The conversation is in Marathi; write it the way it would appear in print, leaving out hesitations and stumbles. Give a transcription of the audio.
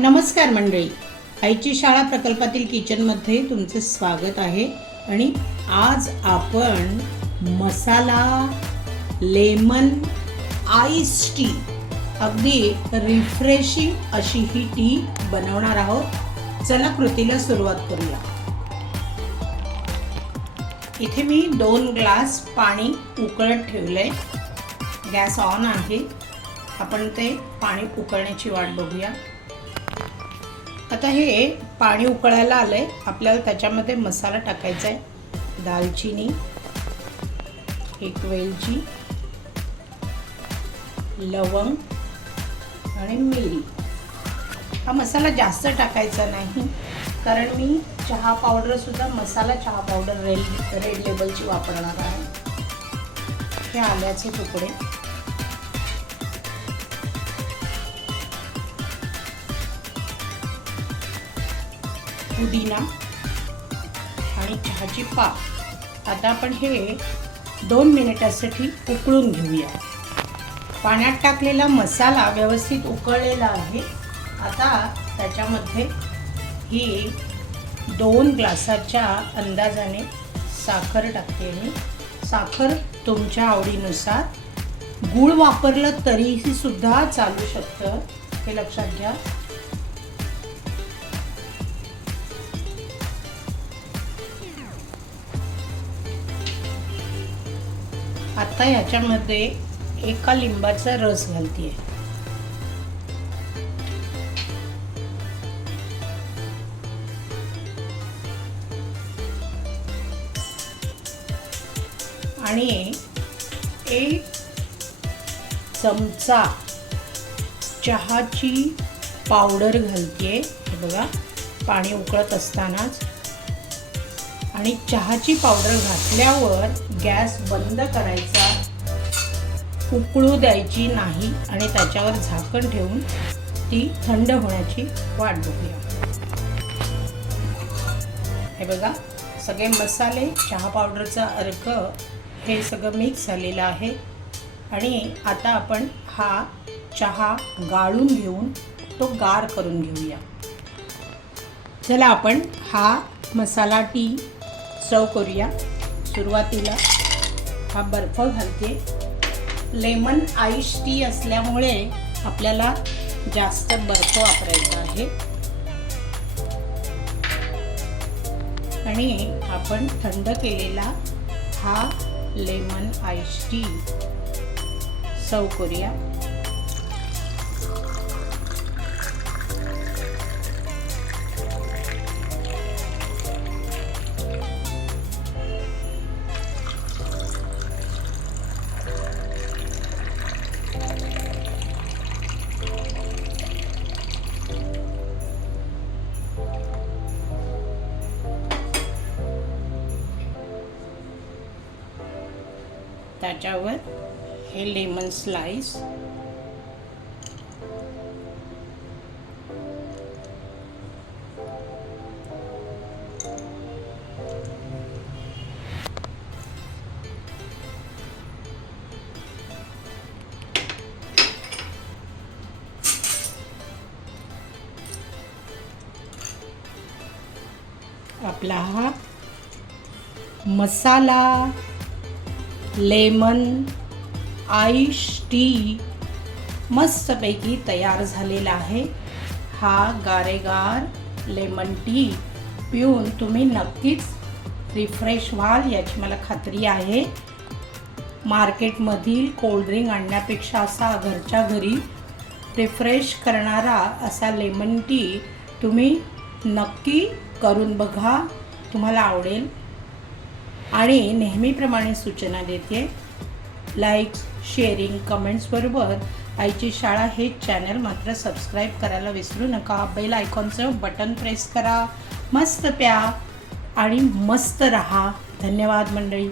नमस्कार मंडळी, आईची शाळा प्रकल्पातील किचनमध्ये तुमचे स्वागत आहे। आणि आज आपण मसाला लेमन आईस टी, अगदी रिफ्रेशिंग अशी ही टी बनवणार आहोत। चला कृतीला सुरुवात करूया। इथे मी 2 ग्लास पाणी उकळत ठेवले। गॅस ऑन आहे। आपण ते पाणी उकळण्याची वाट बघूया। आता हे पाणी उकळायला आलंय। आपल्याला त्याच्यामध्ये मसाला टाकायचा आहे। दालचिनी, 1 वेलची, लवंग आणि मिरी। हा मसाला जास्त टाकायचा नाही, कारण मी चहा पावडर सुद्धा मसाला चहा पावडर रेड लेबलची वापरणार आहे। हे आल्याचे तुकडे, पुदिना आणि चहाची पात। आता आपण हे 2 मिनिटासाठी उकळून घेऊया। पाण्यात टाकलेला मसाला व्यवस्थित उकळलेला आहे। आता त्याच्यामध्ये ही 2 ग्लासाच्या अंदाजाने साखर टाकते मी। साखर तुमच्या आवडीनुसार, गूळ वापरलं तरीही सुद्धा चालू शकतं, हे लक्षात घ्या। आता याच्यामध्ये 1 लिंबाचा रस घालते आणि 1 चमचा चहाची पावडर घालते। हे बघा, पाणी उकळत असतानाच। आणि चहाची पावडर घातल्यावर गॅस बंद करायचा, उकळू द्यायची नाही आणि त्याच्यावर झाकण ठेवून ती थंड होण्याची वाट बघूया। हे बघा, सगळे मसाले, चहा पावडरचा अर्क हे सगळं मिक्स झालेलं आहे। आणि आता आपण हा चहा गाळून घेऊन तो गार करून घेऊया। चला आपण हा मसाला टी सर्व करूया। सुरुवातीला हा बर्फ घालते। लेमन आईस टी असल्यामुळे आपल्याला जास्त बर्फ वापरायचा आहे। आणि आपण थंड केलेला हा लेमन आईस टी सर्व करूया। त्याच्यावर हे लेमन स्लाइस, आपला हा मसाला लेमन आईस टी मस्तपैकी तयार झालेला आहे। हा गारेगार लेमन टी पिऊन तुम्ही नक्कीच रिफ्रेश व्हाल याची मला खात्री आहे। मार्केटमधील कोल्ड्रिंक आणण्यापेक्षा असा घरच्या घरी रिफ्रेश करणारा असा लेमन टी तुम्ही नक्की करून बघा, तुम्हाला आवडेल। आणि नेहमीप्रमाणे सूचना देते, लाईक, शेअरिंग, कमेंट्स बरोबर आईची शाळा हे चॅनल मात्र सबस्क्राईब करायला विसरू नका। बेल आयकॉनचं बटन प्रेस करा। मस्त प्या आणि मस्त रहा। धन्यवाद मंडळी।